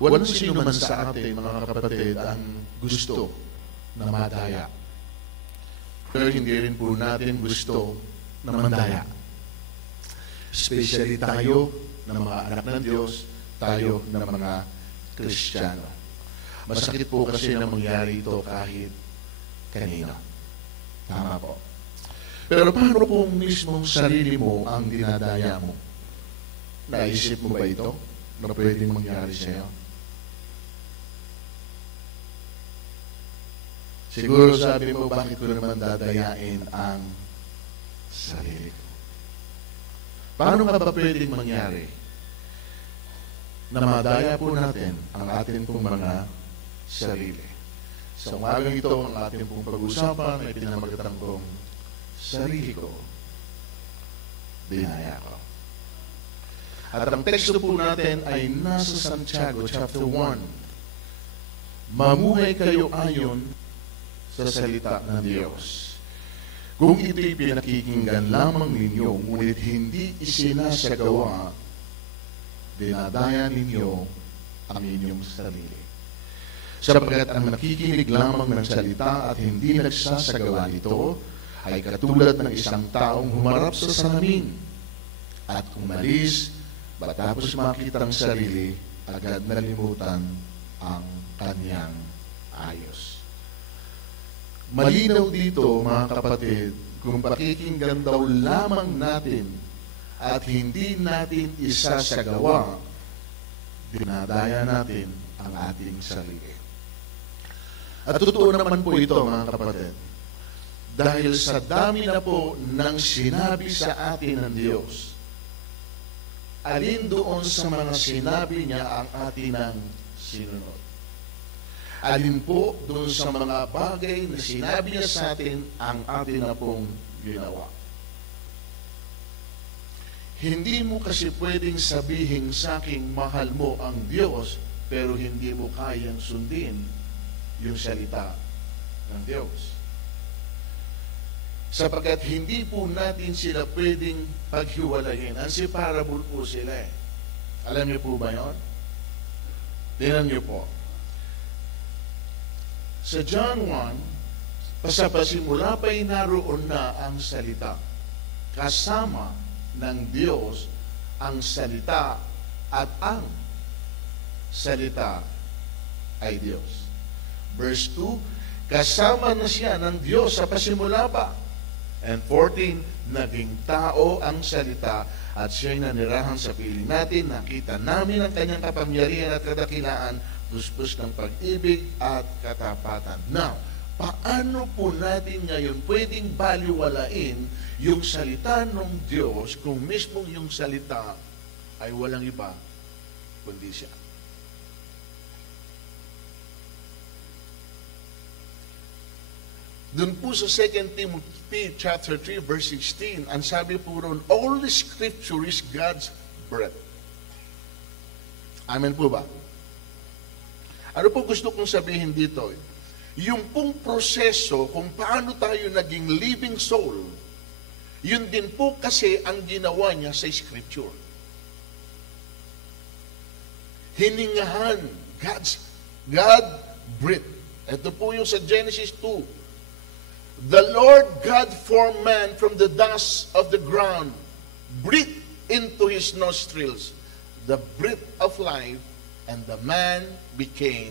Walang sino man sa atin, mga kapatid, ang gusto na madaya. Pero hindi rin po natin gusto na mandaya. Especially tayo na mga anak ng Diyos, tayo na mga Kristiyano. Masakit po kasi na mangyari ito kahit kanino. Tama po. Pero paano kung mismong sarili mo ang dinadaya mo? Naisip mo ba ito na pwedeng mangyari sa iyo? Siguro sabi mo, bakit ko naman dadayain ang sarili ko? Paano nga ba pwedeng mangyari na madaya po natin ang ating pong mga sarili? Sa umagang ito, ang ating pong pag-usapan ay pinamagatang kong sarili ko, dinaya ko. At ang teksto po natin ay nasa Santiago chapter 1. Mamuhay kayo ayon sa salita ng Diyos. Kung ito'y pinakikinggan lamang ninyo, ngunit hindi isinasagawa, dinadaya ninyo ang inyong sarili. Sapagkat ang nakikinig lamang ng salita at hindi nagsasagawa nito, ay katulad ng isang taong humarap sa salamin at umalis, matapos makita ang sarili, agad nalimutan ang kanyang ayos. Malinaw dito, mga kapatid, kung pakikinggan daw lamang natin at hindi natin isasagawa, dinadaya natin ang ating sarili. At totoo naman po ito, mga kapatid, dahil sa dami na po ng sinabi sa atin ng Diyos, alin doon sa mga sinabi niya ang atin ang sinunod? Alin po doon sa mga bagay na sinabi niya sa atin ang atin na pong ginawa? Hindi mo kasi pwedeng sabihin sa aking mahal mo ang Diyos, pero hindi mo kayang sundin yung salita ng Diyos. Sapagkat hindi po natin sila pwedeng paghiwalayin. Unseparable po sila eh. Alam niyo po ba yun? Tingnan niyo po. Sa John 1, pasapasimula pa'y naroon na ang salita. Kasama ng Diyos ang salita at ang salita ay Diyos. Verse 2, kasama na siya ng Diyos sa pasimula pa. And 14, naging tao ang salita at siya'y nanirahan sa piling natin. Nakita namin ang kanyang kapangyarihan at kadakilaan, puspos ng pag-ibig at katapatan. Now, paano po natin ngayon pwedeng baliwalain yung salita ng Diyos kung mismong yung salita ay walang iba kundi siya? Doon po sa 2 Timothy chapter 3 verse 16, ang sabi po ron, all the scripture is God's breath. Amen po ba? Ano po gusto kong sabihin dito? Yung pong proseso kung paano tayo naging living soul, yun din po kasi ang ginawa niya sa scripture. Hiningahan, God breathed. Ito po yung sa Genesis 2. The Lord God formed man from the dust of the ground, breathed into his nostrils the breath of life, and the man became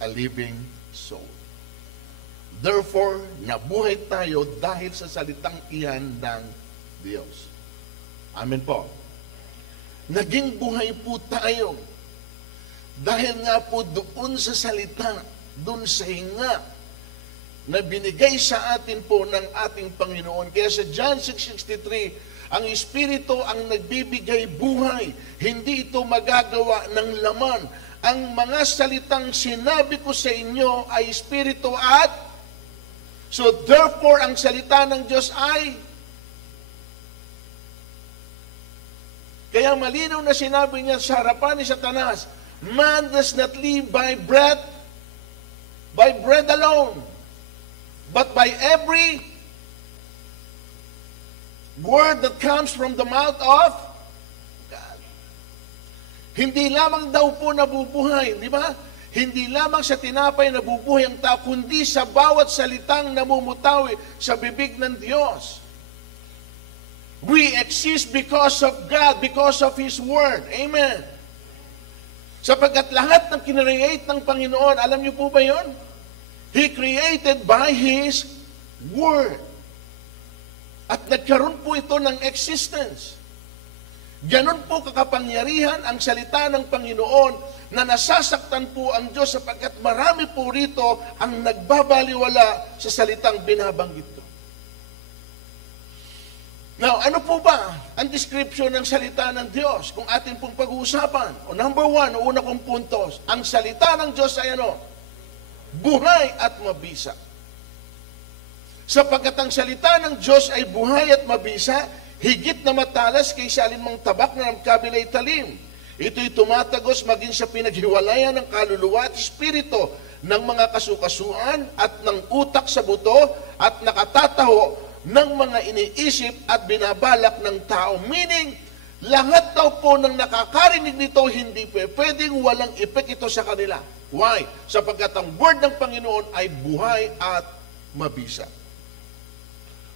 a living soul. Therefore, nabuhay tayo dahil sa salitang iyan ng Diyos. Amen po. Naging buhay po tayo dahil nga po doon sa salita, doon sa hinga na binigay sa atin po ng ating Panginoon. Kaya sa John 6:63, ang Espiritu ang nagbibigay buhay. Hindi ito magagawa ng laman. Ang mga salitang sinabi ko sa inyo ay Espiritu at so therefore, ang salita ng Diyos ay kaya malinaw na sinabi niya sa harapan ni Satanas, man does not live by bread alone, but by every word that comes from the mouth of God. Hindi lamang daw po nabubuhay, di ba? Hindi lamang sa tinapay nabubuhay ang tao, kundi sa bawat salitang namumutawi sa bibig ng Diyos. We exist because of God, because of His Word. Amen. Sapagkat lahat ng kinreate ng Panginoon, alam niyo po ba yon? He created by His Word. At nagkaroon po ito ng existence. Ganon po kakapangyarihan ang salita ng Panginoon na nasasaktan po ang Diyos sapagkat marami po rito ang nagbabaliwala sa salitang binabanggit ko. Now, ano po ba ang description ng salita ng Diyos kung atin pong pag-uusapan? O number one, una kong puntos, ang salita ng Diyos ay ano? Buhay at mabisa. Sapagkat ang salita ng Diyos ay buhay at mabisa, higit na matalas kaysa alinmang tabak na nagkabilay talim. Ito'y tumatagos maging sa pinaghiwalayan ng kaluluwa at espiritu ng mga kasukasuan at ng utak sa buto at nakatataho ng mga iniisip at binabalak ng tao. Meaning, lahat daw po ng nakakarinig nito, hindi pwedeng walang epek ito sa kanila. Why? Sapagkat ang word ng Panginoon ay buhay at mabisa.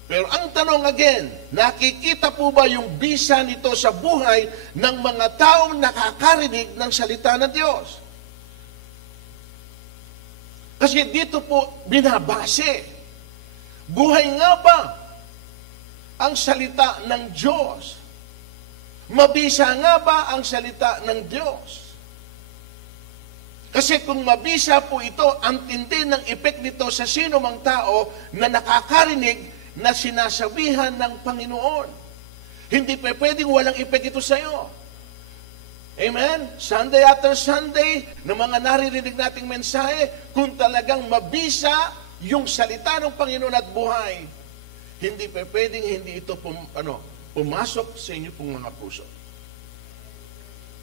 Pero ang tanong again, nakikita po ba yung bisa nito sa buhay ng mga taong nakakarinig ng salita ng Diyos? Kasi dito po binabase. Buhay nga ba ang salita ng Diyos? Mabisa nga ba ang salita ng Diyos? Kasi kung mabisa po ito, ang tindi ng epek nito sa sino mang tao na nakakarinig na sinasabihan ng Panginoon. Hindi pa pwedeng walang epek ito sa iyo. Amen? Sunday after Sunday, ng mga naririnig nating mensahe, kung talagang mabisa yung salita ng Panginoon at buhay, hindi pa pwedeng hindi ito pumasok sa inyo pong mga puso.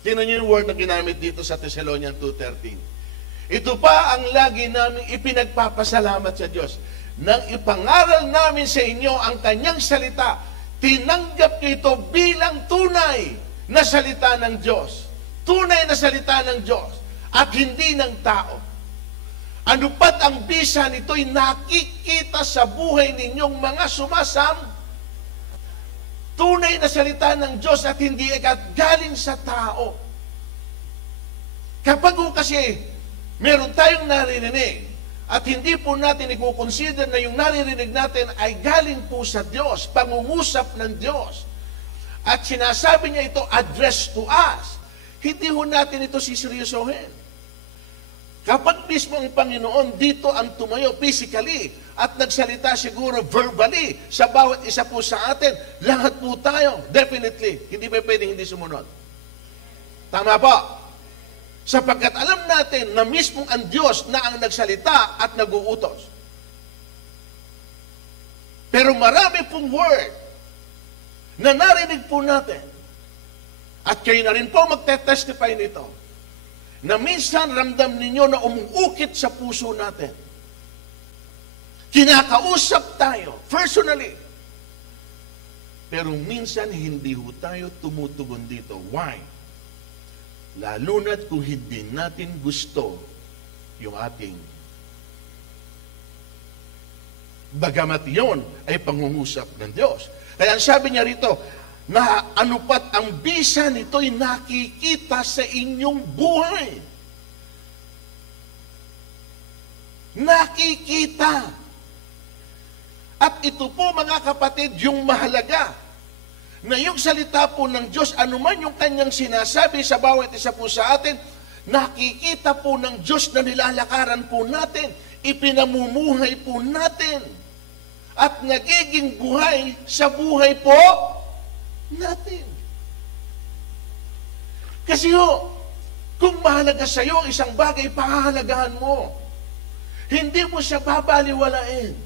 Tingnan niyo yung word na ginamit dito sa Thessalonians 2:13. Ito pa ang lagi namin ipinagpapasalamat sa Diyos. Nang ipangaral namin sa inyo ang kanyang salita, tinanggap niyo ito bilang tunay na salita ng Diyos. Tunay na salita ng Diyos at hindi ng tao. Ano pat ang bisa nito'y nakikita sa buhay ninyong mga sumasam. Tunay na salita ng Diyos at hindi galing sa tao. Kapag kasi meron tayong naririnig, at hindi po natin i-consider na yung naririnig natin ay galing po sa Diyos, pangungusap ng Diyos. At sinasabi niya ito, address to us. Hindi ho natin ito siseryosohin. Kapag mismo ang Panginoon dito ang tumayo physically at nagsalita siguro verbally sa bawat isa po sa atin, lahat po tayo, definitely, hindi pa pwedeng hindi sumunod. Tama po? Sapagkat alam natin na mismong ang Diyos na ang nagsalita at nag-uutos. Pero marami pong word na narinig po natin. At kayo na rin po magte-testify nito. Na minsan ramdam ninyo na umuukit sa puso natin. Kinakausap tayo, personally. Pero minsan hindi ho tayo tumutugon dito. Why? Lalo na't kung hindi natin gusto yung ating bagamat yon ay pangungusap ng Diyos. Kaya ang sabi niya rito, na anupat ang bisa nito'y nakikita sa inyong buhay. Nakikita. At ito po mga kapatid, yung mahalaga na yung salita po ng Diyos, anuman yung kanyang sinasabi sa bawat isa po sa atin, nakikita po ng Diyos na nilalakaran po natin, ipinamumuhay po natin, at nagiging buhay sa buhay po natin. Kasi kung mahalaga sa iyo isang bagay, pahahalagahan mo. Hindi mo siya babaliwalain.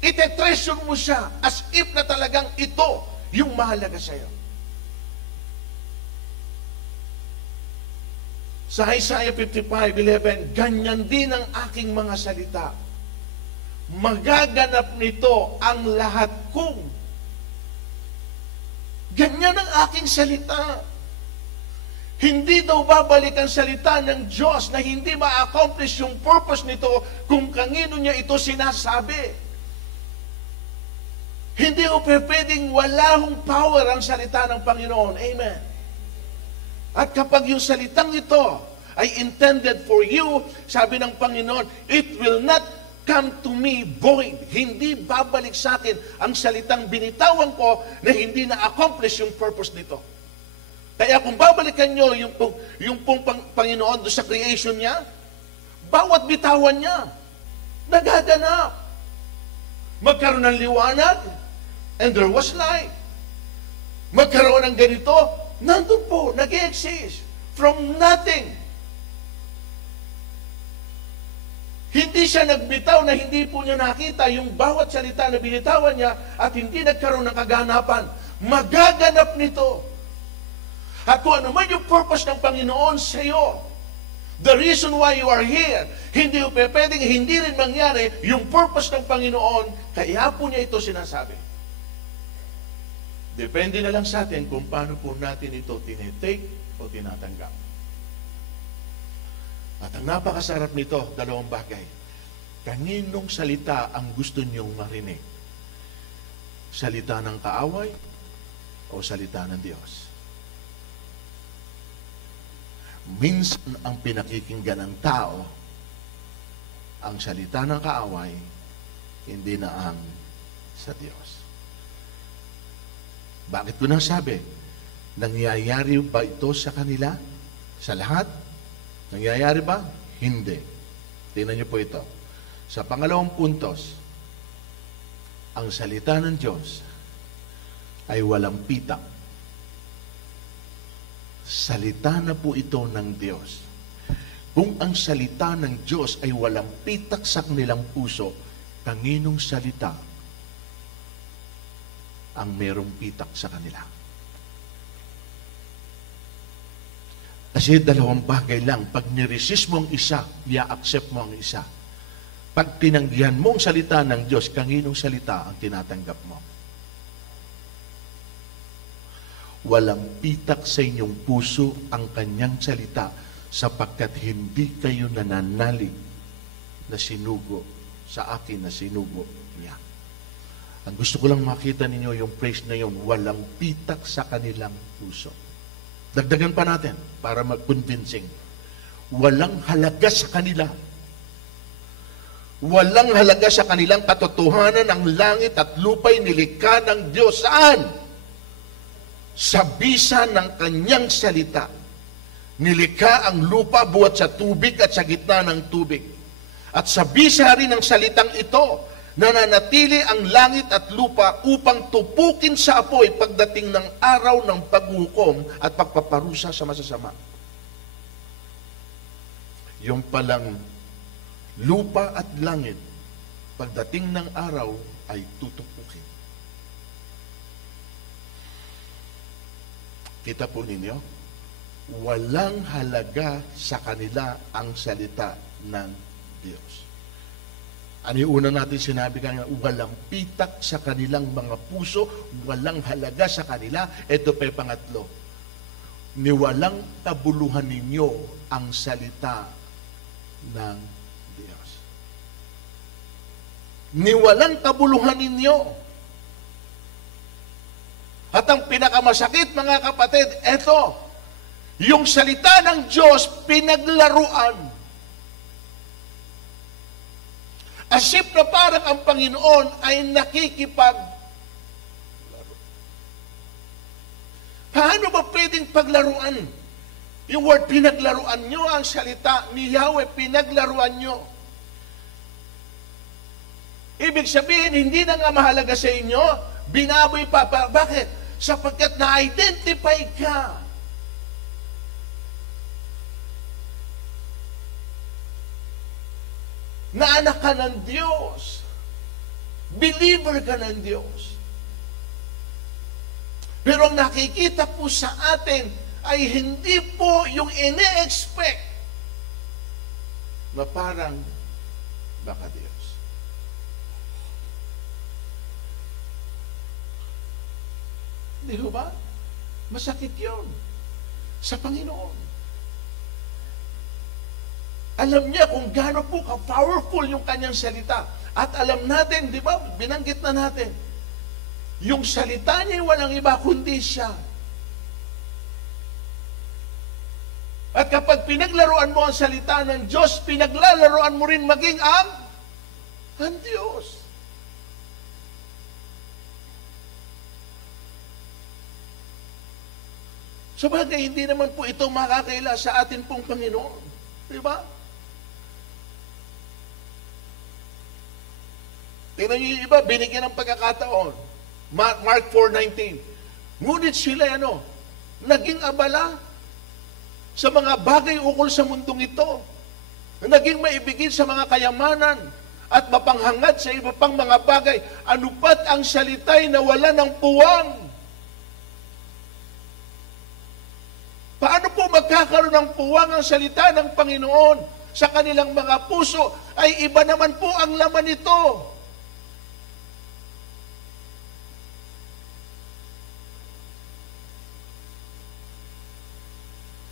Ite-treasure mo siya as if na talagang ito yung mahalaga sa iyo. Sa Isaiah 55:11, ganyan din ang aking mga salita. Magaganap nito ang lahat kong. Ganyan ang aking salita. Hindi daw babalik ang salita ng Diyos na hindi ma-accomplish yung purpose nito kung kanino niya ito sinasabi. Hindi o pwedeng wala hong power ang salita ng Panginoon. Amen. At kapag yung salitang ito ay intended for you, sabi ng Panginoon, it will not come to me void. Hindi babalik sa akin ang salitang binitawan ko na hindi na-accomplish yung purpose nito. Kaya kung babalikan nyo yung pong Panginoon doon sa creation niya, bawat bitawan niya, nagaganap. Magkaroon ng liwanag, and there was light. Magkaroon ng ganito, nandun po, nag-exist. From nothing. Hindi siya nagbitaw na hindi po niya nakita yung bawat salita na binitawan niya at hindi nagkaroon ng kaganapan. Magaganap nito. At kung ano man yung purpose ng Panginoon sa iyo, the reason why you are here, hindi pwedeng hindi rin mangyari yung purpose ng Panginoon, kaya po niya ito sinasabi. Depende na lang sa atin kung paano po natin ito tinitake o tinatanggap. At ang napakasarap nito, dalawang bagay. Kaninong salita ang gusto niyong marinig? Salita ng kaaway o salita ng Diyos? Minsan ang pinakikinggan ng tao, ang salita ng kaaway, hindi na ang sa Diyos. Bakit ko nasabi? Nangyayari ba ito sa kanila? Sa lahat? Nangyayari ba? Hindi. Tingnan niyo po ito. Sa pangalawang puntos, ang salita ng Diyos ay walang pitak. Salita na po ito ng Diyos. Kung ang salita ng Diyos ay walang pitak sa kanilang puso, kaninong salita ang merong pitak sa kanila? Kasi dalawang bagay lang. Pag niresist mo ang isa, i-accept mo ang isa. Pag tinanggihan mo ang salita ng Diyos, kaninong salita ang tinatanggap mo? Walang pitak sa inyong puso ang kanyang salita sapagkat hindi kayo nananalig na sinugo sa akin na sinugo niya. Ang gusto ko lang makita ninyo yung phrase na yun, walang pitak sa kanilang puso. Dagdagan pa natin para mag-convincing. Walang halaga sa kanila. Walang halaga sa kanilang katotohanan ang langit at lupa'y nilikha ng Diyos. Saan? Sa bisa ng kanyang salita. Nilikha ang lupa buhat sa tubig at sa gitna ng tubig. At sa bisa rin ng salitang ito, nananatili ang langit at lupa upang tupukin sa apoy pagdating ng araw ng paghukom at pagpaparusa sa masasama. Yung palang lupa at langit, pagdating ng araw ay tutupukin. Kita po ninyo, walang halaga sa kanila ang salita ng Diyos. Ano yung una natin sinabi kanina? Walang pitak sa kanilang mga puso, walang halaga sa kanila. Ito pa yung pangatlo. Niwalang kabuluhan ninyo ang salita ng Diyos. Niwalang kabuluhan ninyo. At ang pinakamasakit, mga kapatid, eto, yung salita ng Diyos pinaglaruan. As if na parang ang Panginoon ay nakikipaglaro. Paano ba pwedeng paglaruan? Yung word, pinaglaruan nyo ang salita ni Yahweh, pinaglaruan nyo. Ibig sabihin, hindi na nga mahalaga sa inyo, binaboy pa. Bakit? Sapagkat na-identify ka. Na anak ka ng Diyos. Believer ka ng Diyos. Pero ang nakikita po sa atin ay hindi po yung ine-expect na parang baka Diyos. Di ba? Masakit yun. sa Panginoon. Alam niya kung gaano po ka-powerful yung kanyang salita. At alam natin, di ba, binanggit na natin, yung salita niya walang iba kundi siya. At kapag pinaglaruan mo ang salita ng Diyos, pinaglalaruan mo rin maging ang Diyos. Sabagay, hindi naman po ito makakaila sa atin pong Panginoon. Di ba? Tingnan niyo yung iba, binigyan ng pagkakataon. Mark 4:19. Ngunit sila, naging abala sa mga bagay ukol sa mundong ito. Naging maibigin sa mga kayamanan at mapanghangad sa iba pang mga bagay. Ano pat ang salita'y nawala ng puwang. Paano po magkakaroon ng puwang ang salita ng Panginoon sa kanilang mga puso? Ay iba naman po ang laman nito.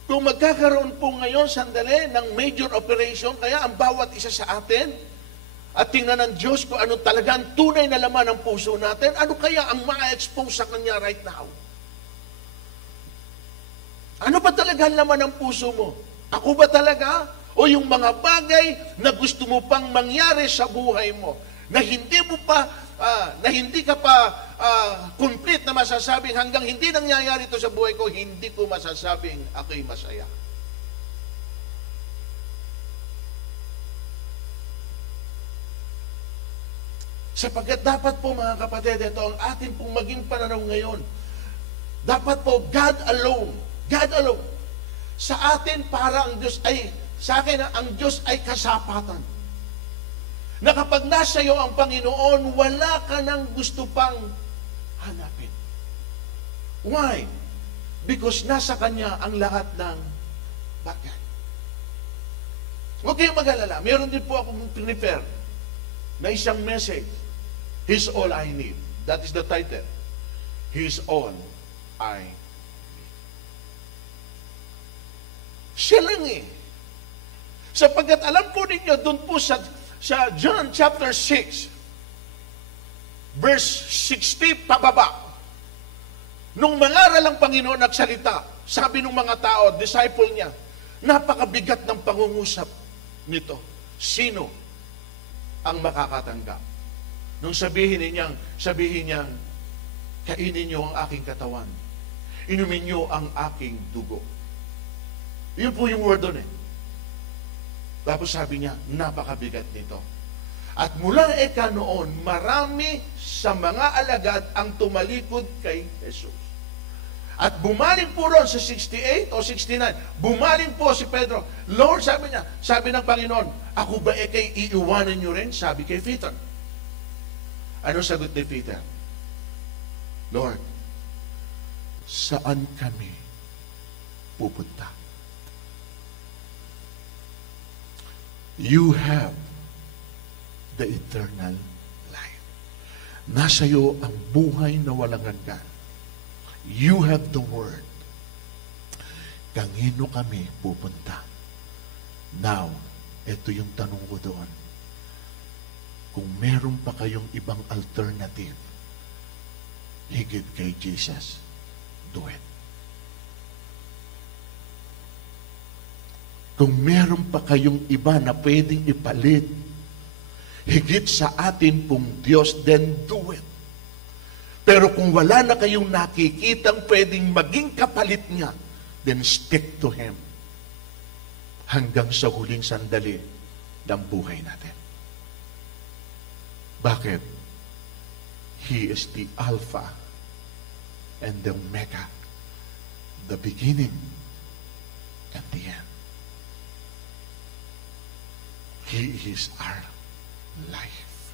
Kung magkakaroon po ngayon sandali ng major operation, kaya ang bawat isa sa atin, at tingnan ng Diyos kung ano talaga ang tunay na laman ng puso natin, ano kaya ang ma-expose sa Kanya right now? Ano ba talaga ang laman ng puso mo? Ako ba talaga? O yung mga bagay na gusto mo pang mangyari sa buhay mo, na hindi mo pa, na hindi ka pa complete na masasabing hanggang hindi nangyayari ito sa buhay ko, hindi ko masasabing ako'y masaya. Sapagkat dapat po mga kapatid, ito ang atin pong maging pananaw ngayon. Dapat po God alone. Sa atin para ang Diyos ay, sa akin ang Diyos ay kasapatan. Na kapag nasa iyo ang Panginoon, wala ka nang gusto pang hanapin. Why? Because nasa Kanya ang lahat ng bagay. Huwag kayong mag-alala. Meron din po akong prepare na isang message. He's all I need. That is the title. He's all I need. Siya lang Sapagkat alam po ninyo, doon po sa John chapter 6, verse 60 pababa, nung mangaral ang Panginoon nagsalita, sabi ng mga tao, disciple niya, napakabigat ng pangungusap nito. Sino ang makakatanggap? Nung sabihin niya, kainin niyo ang aking katawan, inumin niyo ang aking dugo. Yun po yung word doon Tapos sabi niya, napakabigat nito. At mula noon, marami sa mga alagad ang tumalikod kay Jesus. At bumaling po ron sa 68 o 69, bumaling po si Pedro. Lord, sabi niya, sabi ng Panginoon, ako ba kay iiwanan niyo rin? Sabi kay Peter. Ano sagot ni Peter? Lord, saan kami pupunta? You have the eternal life. Nasa iyo ang buhay na walang hanggan. You have the word. Kanino kami pupunta? Now, ito yung tanong ko doon. Kung meron pa kayong ibang alternative, higit kay Jesus, do it. Kung meron pa kayong iba na pwedeng ipalit, higit sa atin pong Diyos, then do it. Pero kung wala na kayong nakikitang pwedeng maging kapalit niya, then stick to Him hanggang sa huling sandali ng buhay natin. Bakit? He is the Alpha and the Omega, the beginning and the end. He is our life.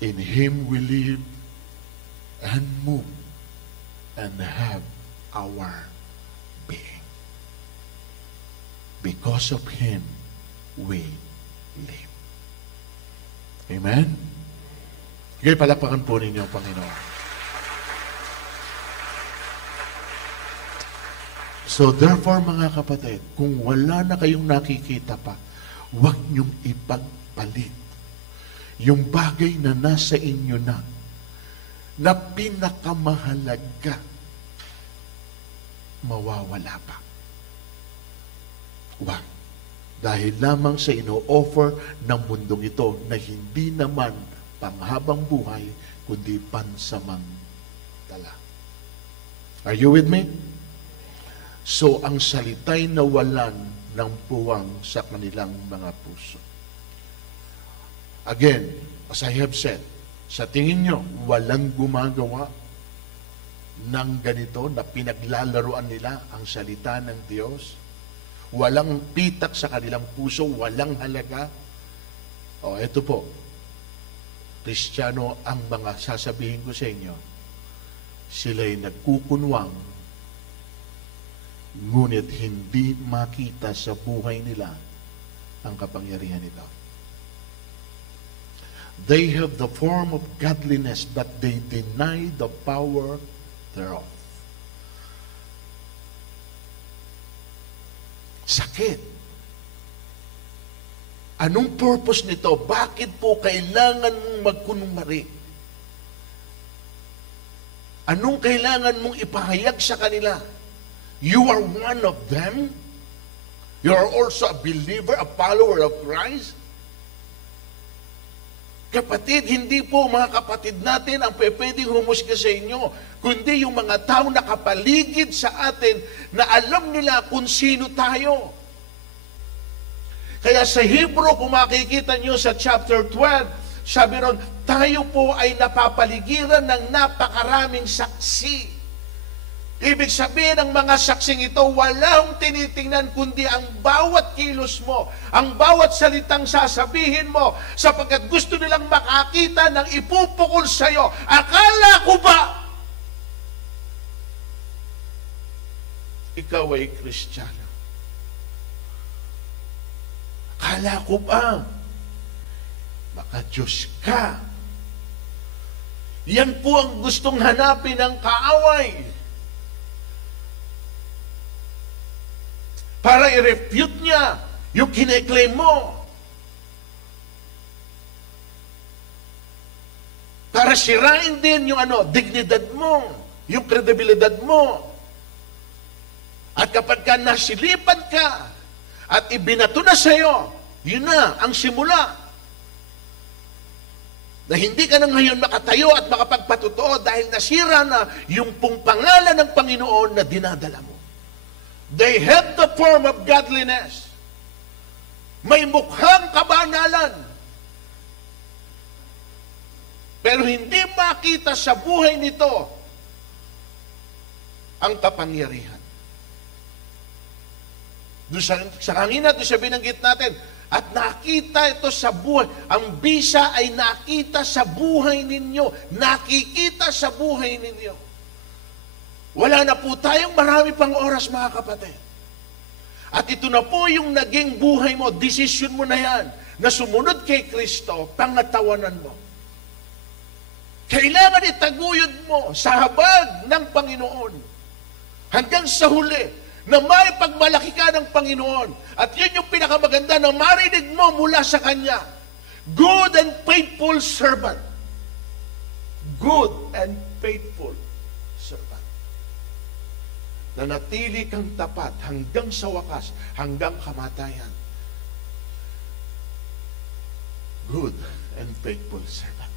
In Him we live and move and have our being. Because of Him we live. Amen? Okay, palakpakan po ninyo, Panginoon. So therefore, mga kapatid, kung wala na kayong nakikita pa, huwag niyong ipagpalit yung bagay na nasa inyo na pinakamahalaga, mawawala pa. Huwag. Dahil lamang sa ino-offer ng mundong ito na hindi naman panghabang buhay, kundi pansamantala. Are you with me? So, ang salita'y nawalan ng puwang sa kanilang mga puso. Again, as I have said, sa tingin nyo, walang gumagawa ng ganito na pinaglalaruan nila ang salita ng Diyos? Walang pitak sa kanilang puso, walang halaga? O, eto po, Kristiyano ang mga sasabihin ko sa inyo, sila'y nagkukunwang, ngunit hindi makita sa buhay nila ang kapangyarihan nito. They have the form of godliness, but they deny the power thereof. Sakit. Anong purpose nito? Bakit po kailangan mong magkunwari? Anong kailangan mong ipahayag sa kanila? You are one of them? You are also a believer, a follower of Christ? Kapatid, hindi po mga kapatid natin ang pwedeng humusga sa inyo, kundi yung mga tao nakapaligid sa atin na alam nila kung sino tayo. Kaya sa Hebrew, kung makikita nyo sa chapter 12, sabi ron, tayo po ay napapaligiran ng napakaraming saksi. Ibig sabihin ng mga saksing ito, walang tinitingnan kundi ang bawat kilos mo, ang bawat salitang sasabihin mo, sapagkat gusto nilang makakita ng ipupukol sa iyo. Akala ko ba ikaw ay Kristiyano? Akala ko ba baka Diyos ka? Yan po ang gustong hanapin ng kaaway. Para i-refute niya yung kine-claim mo. Para sirain din yung dignidad mo, yung kredibilidad mo. At kapag ka nasilipan ka at ibinato na sa'yo, yun na ang simula. Na hindi ka na ngayon makatayo at makapagpatotoo dahil nasira na yung pong pangalan ng Panginoon na dinadala mo. They have the form of godliness. May mukhang kabanalan. Pero hindi makita sa buhay nito ang kapangyarihan. Doon sa kanina, doon sa binanggit natin, at nakita ito sa buhay. Ang bisa ay nakita sa buhay ninyo. Nakikita sa buhay ninyo. Wala na po tayong marami pang oras, mga kapatid. At ito na po yung naging buhay mo, desisyon mo na yan, na sumunod kay Kristo, pangatawanan mo. Kailangan itaguyod mo sa habag ng Panginoon hanggang sa huli, na may pagmalaki ka ng Panginoon. At yun yung pinakamaganda na marinig mo mula sa Kanya. Good and faithful servant. Good and faithful servant. Nanatili kang tapat hanggang sa wakas, hanggang kamatayan. Good and faithful servant.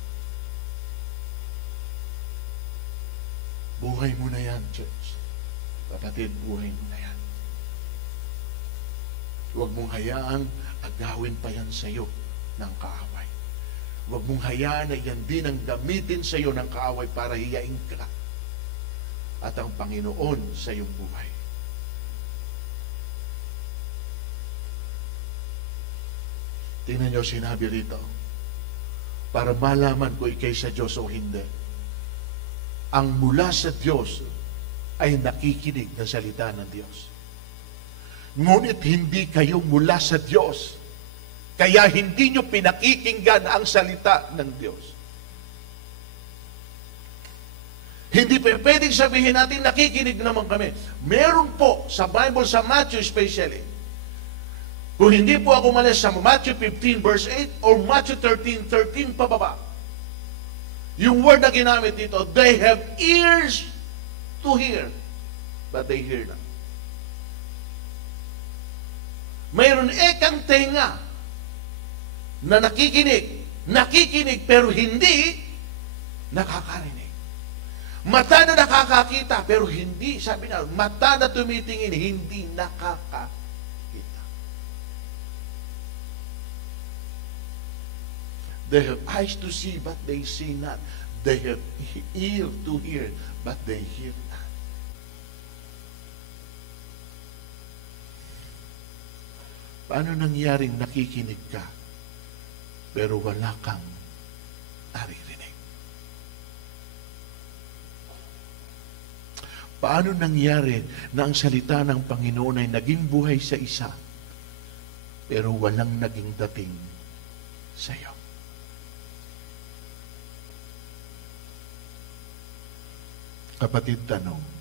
Buhay mo na yan, church. Kapatid, buhay mo na yan. Huwag mong hayaang agawin pa yan sa iyo ng kaaway. Huwag mong hayaan na yan din ang gamitin sa iyo ng kaaway para hiyain ka at ang Panginoon sa iyong buhay. Tingnan niyo, sinabi rito, para malaman ko ikay sa Diyos o hindi. Ang mula sa Diyos ay nakikinig ng salita ng Diyos. Ngunit hindi kayo mula sa Diyos, kaya hindi nyo pinakikinggan ang salita ng Diyos. Hindi pa pwedeng sabihin natin, nakikinig naman kami. Meron po sa Bible, sa Matthew especially. Kung hindi po ako malis sa Matthew 15 verse 8 or Matthew 13 pababa, yung word na ginamit dito, they have ears to hear, but they hear not. Mayroon ekang tenga na nakikinig pero hindi nakakarinig. Mata na nakakakita, pero hindi, sabi na, mata na tumitingin, hindi nakakakita. They have eyes to see, but they see not. They have ear to hear, but they hear not. Paano nangyaring nakikinig ka, pero wala kang naririnig? Paano nangyari na ang salita ng Panginoon ay naging buhay sa isa, pero walang naging dating sa iyo? Kapatid, tanong.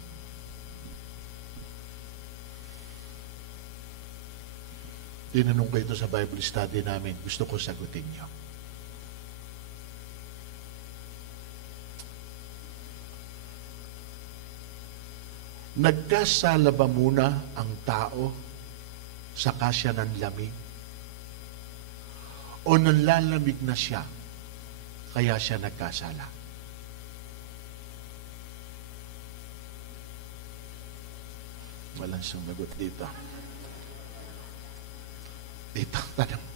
Tinanong ko ito sa Bible study namin. Gusto ko sagutin niyo. Nagkasala ba muna ang tao saka siya nanlamig? O nanlalamig na siya kaya siya nagkasala? Walang sumagot dito. Dito, tanong.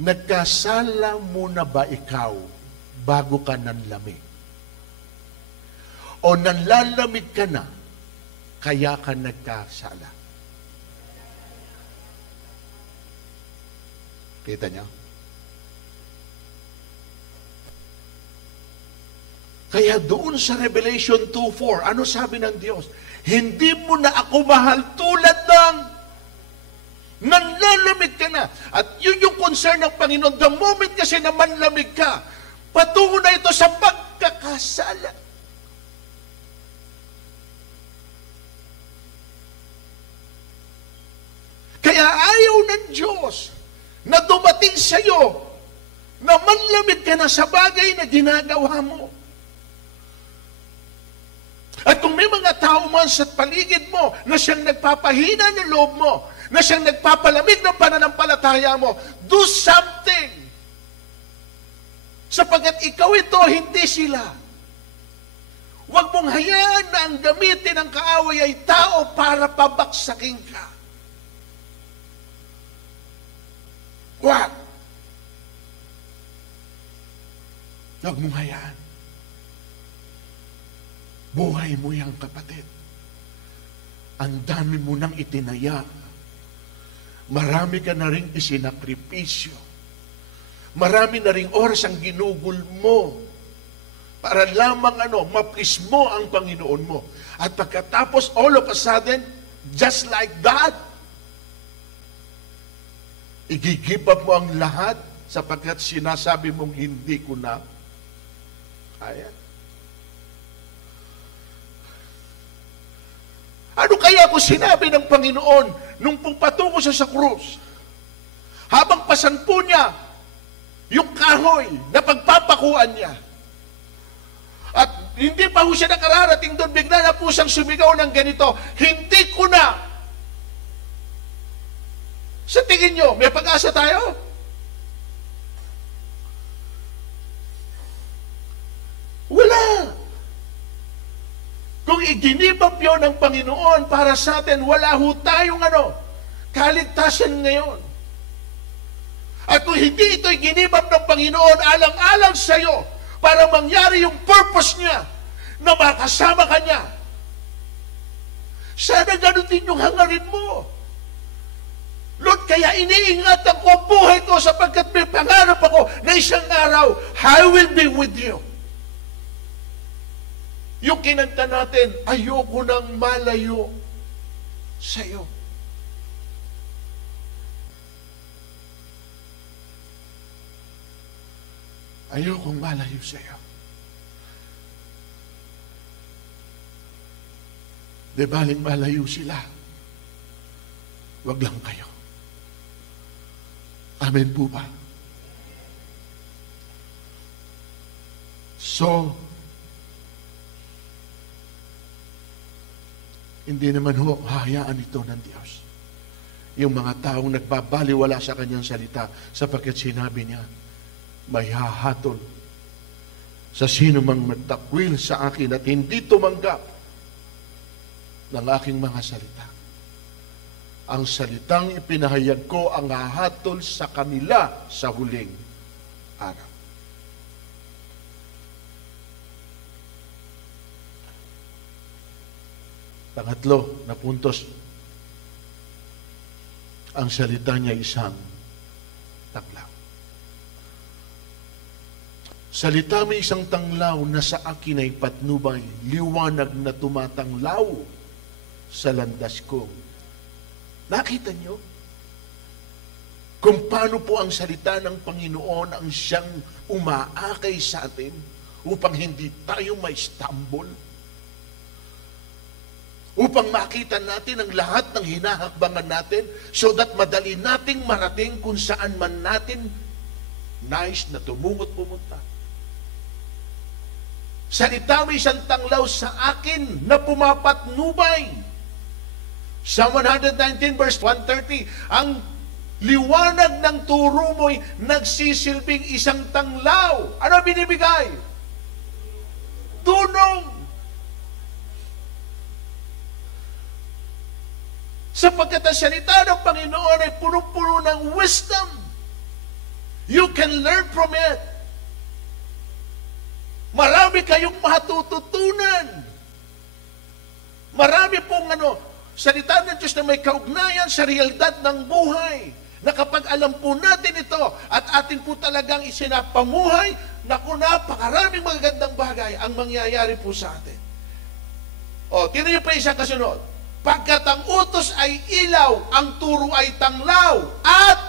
Nagkasala muna ba ikaw bago ka nanlamig? O nanlalamig ka na, kaya ka nagkasala? Kita niyo? Kaya doon sa Revelation 2:4, ano sabi ng Diyos? Hindi mo na ako mahal tulad ng nanlalamig ka na. At yun yung concern ng Panginoon. The moment kasi na manlamig ka, patungo na ito sa pagkakasala. Kaya ayaw ng Diyos na dumating sa iyo na manlamig ka na sa bagay na ginagawa mo. At kung may mga tao man sa paligid mo na siyang nagpapahina ng loob mo, na siyang nagpapalamig ng pananampalataya mo, do something. Sapagkat ikaw ito, hindi sila. Huwag mong hayaan na ang gamitin ng kaaway ay tao para pabaksakin ka. Huwag. Huwag mong hayaan. Buhay mo yang kapatid. Ang dami mo nang itinaya. Marami ka na rin isinakripisyo. Marami na rin oras ang ginugol mo para lamang ma-please mo ang Panginoon mo. At pagkatapos, all of a sudden, just like that, i-give up mo ang lahat sapagkat sinasabi mong hindi ko na kaya. Ano kaya kung sinabi ng Panginoon nung patungo siya sa krus, habang pasampu niya yung kahoy na pagpapakuan niya, at hindi pa ho siya nakararating doon, bigla na po siyang sumigaw ng ganito, hindi ko na. Sa tingin nyo, may pag-asa tayo? Wala. Kung iginibap yun ng Panginoon para sa atin, wala ho tayong kaligtasan ngayon. At kung hindi ito'y ginibap ng Panginoon, alang-alang sa iyo, para mangyari yung purpose niya, na makasama ka niya, sana ganun din yung hangarin mo. Lord, kaya iniingatan ko ang buhay ko sapagkat may pangarap ako na isang araw, I will be with you. Yung kinanta natin, ayoko nang malayo sa iyo. Ayokong malayo sa iyo. Di baling malayo sila. Wag lang kayo. Amen po ba? So, hindi naman hahayaan ito ng Diyos. Yung mga taong nagbabaliwala sa kanyang salita sapagkat sinabi niya, may hahatol sa sino mang magtakwil sa akin at hindi tumanggap ng aking mga salita. Ang salitang ipinahayag ko ang hahatol sa kanila sa huling araw. Pangatlo na puntos, ang salita niya isang tanglaw. Salita mo isang tanglaw na sa akin ay patnubay, liwanag na tumatanglaw sa landas ko. Nakita niyo? Kung paano po ang salita ng Panginoon ang siyang umaakay sa atin upang hindi tayo ma-stumble. Upang makita natin ang lahat ng hinahakbangan natin so that madali nating marating kung saan man natin nais na tumungot pumunta. Salita mo isang tanglaw sa akin na pumapatnubay. Psalm 119 verse 130, ang liwanag ng turo mo'y nagsisilbing isang tanglaw. Ano binibigay? Tunong. Sapagkat ang salita ng Panginoon ay punong-puno ng wisdom. You can learn from it. Marami kayong matututunan. Marami pong salita ng Diyos na may kaugnayan sa realidad ng buhay. Na kapag alam po natin ito at atin po talagang isinapamuhay, naku, napakaraming magagandang bagay ang mangyayari po sa atin. Tingnan niyo pa isang kasunod. Pagkat ang utos ay ilaw, ang turo ay tanglaw, at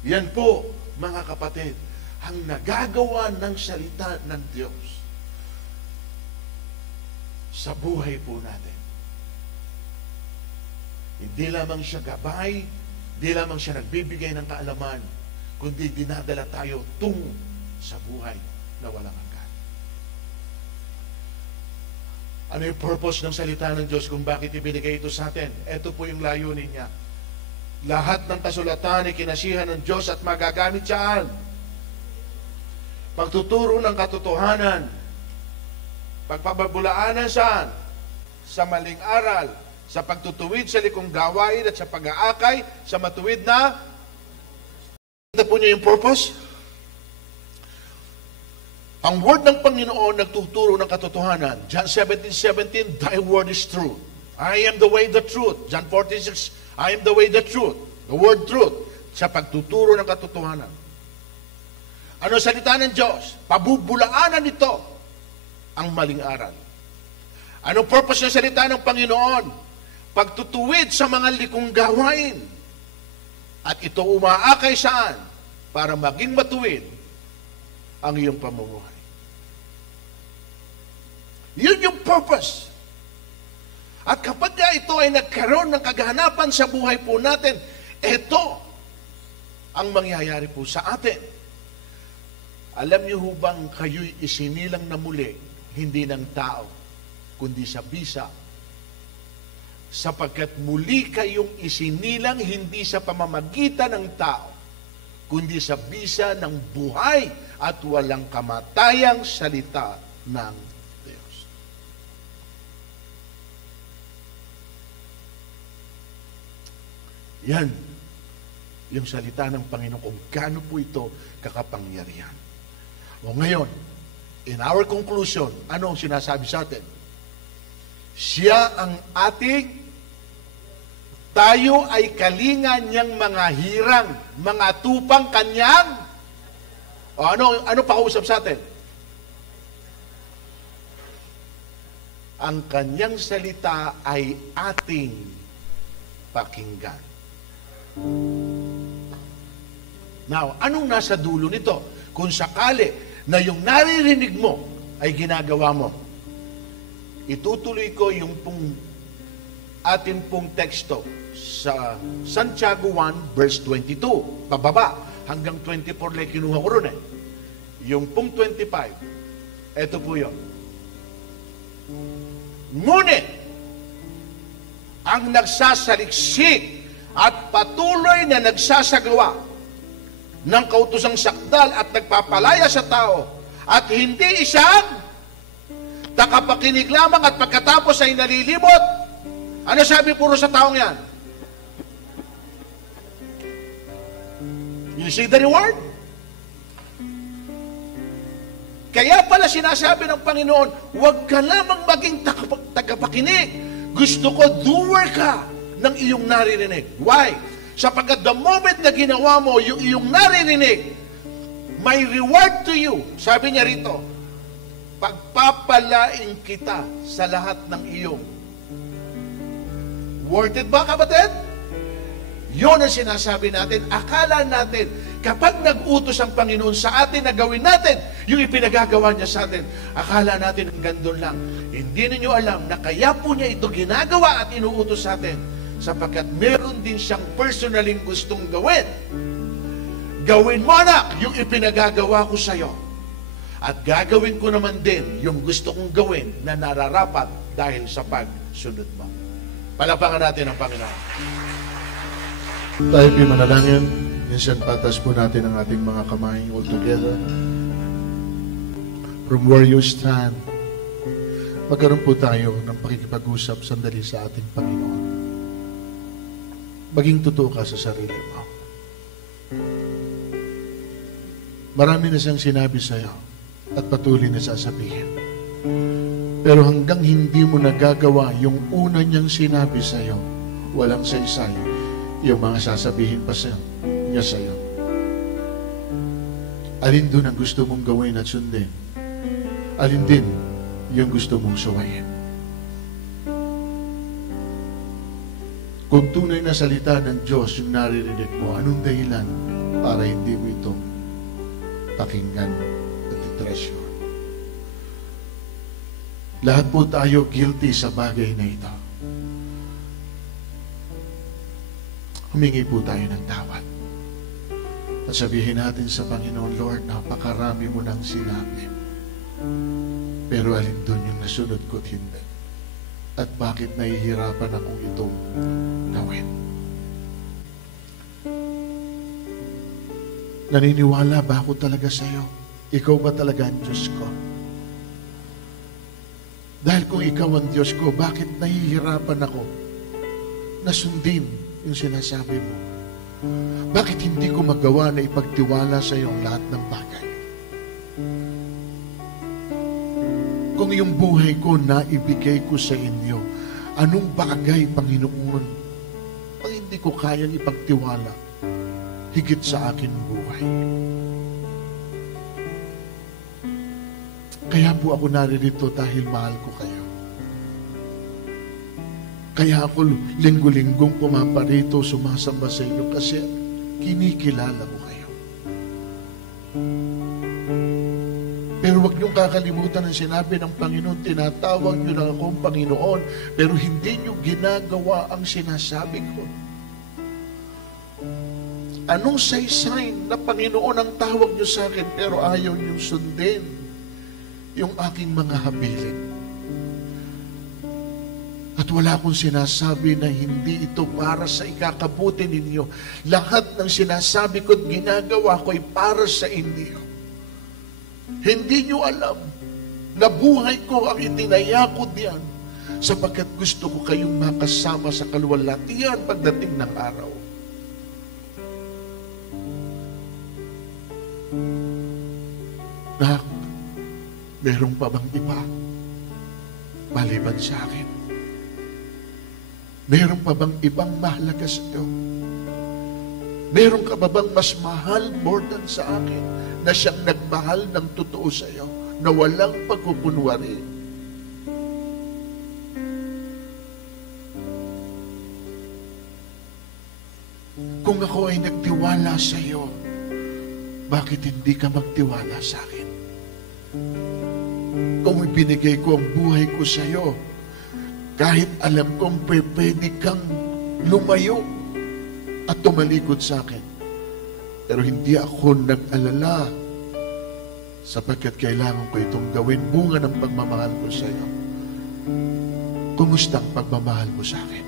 yan po, mga kapatid, ang nagagawa ng salita ng Diyos sa buhay po natin. Hindi lamang siya gabay, hindi lamang siya nagbibigay ng kaalaman, kundi dinadala tayo tungo sa buhay na walang hanggan. Ano yung purpose ng salita ng Diyos kung bakit ibinigay ito sa atin? Ito po yung layunin niya. Lahat ng kasulatan ay kinasihan ng Diyos at magagamit siyaan. Pagtuturo ng katotohanan, pagpababulaanan saan? Sa maling aral, sa pagtutuwid sa likong gawain at sa pag-aakay sa matuwid na. Ito po niya yung purpose. Ang word ng Panginoon nagtuturo ng katotohanan. John 17:17, thy word is truth. I am the way, the truth. John 14:6, I am the way, the truth. The word truth. Sa pagtuturo ng katotohanan. Ano salita ng Diyos? Pabubulaanan nito ang maling aral. Anong purpose ng salita ng Panginoon? Pagtutuwid sa mga likong gawain. At ito umaakay saan? Para maging matuwid ang iyong pamumuhay. Yun yung purpose. At kapag ito ay nagkaroon ng kaganapan sa buhay po natin, ito ang mangyayari po sa atin. Alam niyo ho bang kayo'y isinilang na muli, hindi ng tao, kundi sa bisa? Sapagkat muli kayong isinilang hindi sa pamamagitan ng tao, kundi sa bisa ng buhay at walang kamatayang salita ng Diyos. Yan, yung salita ng Panginoon kung gaano po ito kakapangyarihan. O ngayon, in our conclusion, ano ang sinasabi sa atin? Siya ang ating, tayo ay kalinga niyang mga hirang, mga tupang kanyang. O ano pakausap sa atin? Ang kanyang salita ay ating pakinggan. Now, anong nasa dulo nito? Kung sakali na yung naririnig mo ay ginagawa mo. Itutuloy ko yung atin pong teksto sa Santiago 1 verse 22, pababa hanggang 24 lang kinuha ko ron eh. Yung pong 25, eto po yun. Ngunit, ang nagsasaliksik at patuloy na nagsasagawa ng kautosang sakdal at nagpapalaya sa tao at hindi isang takapakinig lamang at pagkatapos ay nalilimot, ano sabi puro sa taong yan? You see the reward? Kaya pala sinasabi ng Panginoon, huwag ka lamang maging tagapakinig. Gusto ko, doer ka ng iyong naririnig. Why? Sapagkat the moment na ginawa mo yung iyong naririnig, may reward to you. Sabi niya rito, pagpapalain kita sa lahat ng iyong. Worth it ba, kapatid? Yun ang sinasabi natin. Akala natin, kapag nag-utos ang Panginoon sa atin na gawin natin yung ipinagagawa niya sa atin, akala natin ang gandun lang. Hindi ninyo alam na kaya po niya ito ginagawa at inuutos sa atin sapagkat meron din siyang personaling gustong gawin. Gawin mo, anak, yung ipinagagawa ko sa iyo. At gagawin ko naman din yung gusto kong gawin na nararapat dahil sa pagsunod mo. Palapakan natin ang Panginoon. Tayo po manalangin. Minsan patas po natin ang ating mga kamay all together. From where you stand, magkaroon po tayo ng pakikipag-usap sandali sa ating Panginoon. Maging totoo ka sa sarili mo. Marami na siyang sinabi sa iyo at patuloy na sasabihin. Pero hanggang hindi mo nagagawa yung una niyang sinabi sa iyo, walang saysay yung mga sasabihin pa niya sa iyo. Alin doon ang gusto mong gawin at sundin? Alin din yung gusto mong suwayin? Kung tunay na salita ng Diyos yung naririnig mo, anong dahilan para hindi mo ito pakinggan at itreasure? Lahat po tayo guilty sa bagay na ito. Humingi po tayo ng tawad. At sabihin natin sa Panginoon, Lord, napakarami mo nang sinabi. Pero alin doon yung nasunod ko't hindi? At bakit nahihirapan akong itong gawin? Naniniwala ba ako talaga sa iyo? Ikaw ba talaga ang Diyos ko? Dahil kung ikaw ang Diyos ko, bakit nahihirapan ako na sundin yung sinasabi mo? Bakit hindi ko magawa na ipagtiwala sa iyo ang lahat ng bagay? Kung yung buhay ko na ibigay ko sa inyo, anong bagay, Panginoon, ang hindi ko kayang ipagtiwala higit sa akin buhay? Kaya po ako naririto dahil mahal ko kayo. Kaya ako linggo-linggong pumaparito, sumasamba sa inyo kasi kinikilala ko kayo. Pero huwag niyong kakalimutan ang sinabi ng Panginoon, tinatawag niyo lang akong Panginoon, pero hindi niyo ginagawa ang sinasabi ko. Anong saysay na Panginoon ang tawag niyo sa akin, pero ayaw niyo sundin yung aking mga habilin? At wala akong sinasabi na hindi ito para sa ikakabuti ninyo. Lahat ng sinasabi ko at ginagawa ko ay para sa inyo. Hindi nyo alam na buhay ko ang itinayakot diyan sapagkat gusto ko kayong makasama sa kaluwalhatian pagdating ng araw. Nak, meron pa bang iba maliban sa akin? Meron pa bang ibang mahalaga sa iyo? Meron ka ba bang mas mahal more than sa akin na siyang nagmahal ng totoo sa iyo, na walang pagkukunwari? Kung ako ay nagtiwala sa iyo, bakit hindi ka magtiwala sa akin? kung ibinigay ko ang buhay ko sa iyo, kahit alam kong pwede kang lumayo at tumalikod sa akin. Pero hindi ako nag-alala sapagkat kailangan ko itong gawin bunga ng pagmamahal ko sa iyo. Kumusta ang pagmamahal mo sa akin?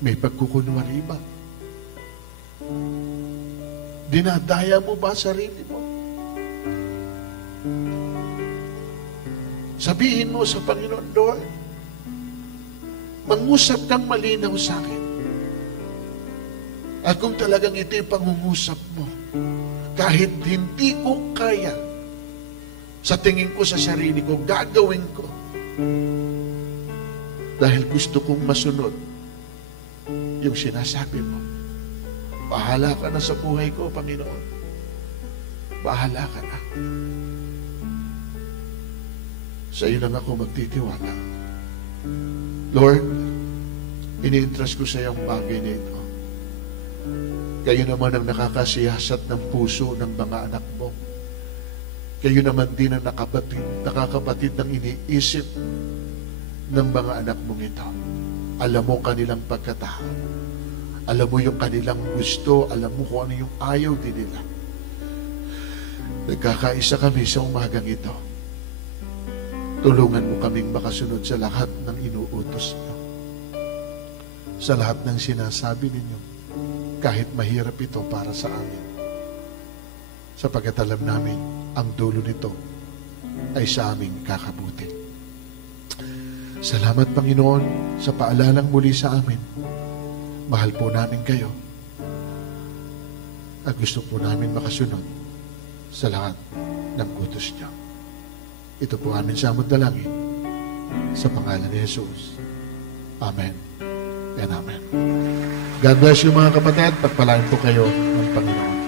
May pagkukunwari ba? Dinadaya mo ba sarili mo? Sabihin mo sa Panginoon, Lord, mangusap kang malinaw sa akin. At kung talagang ito'y pangungusap mo, kahit hindi ko kaya, sa tingin ko sa sarili ko, gagawin ko. Dahil gusto kong masunod yung sinasabi mo. Bahala ka na sa buhay ko, Panginoon. Bahala ka na. Sa iyo lang ako magtitiwala. Lord, ini-entrust ko sa iyo ang bagay na ito. Kayo naman ang nakakasiyasat ng puso ng mga anak mo. Kayo naman din ang nakakapatid ng iniisip ng mga anak mong ito. Alam mo kanilang pagkatao. Alam mo yung kanilang gusto. Alam mo kung ano yung ayaw din nila. Nagkakaisa kami sa umagang ito. Tulungan mo kaming makasunod sa lahat ng inuutos niyo. Sa lahat ng sinasabi ninyo. Kahit mahirap ito para sa amin. Sapagkat alam namin, ang dulo nito ay sa aming kakabuti. Salamat, Panginoon, sa paalalang muli sa amin. Mahal po namin kayo. At gusto po namin makasunod sa lahat ng utos niyo. Ito po amin sa among dalangin. Sa pangalan ni Jesus. Amen and Amen. God bless you mga kapatid. Pagpalain po kayo ng Panginoon.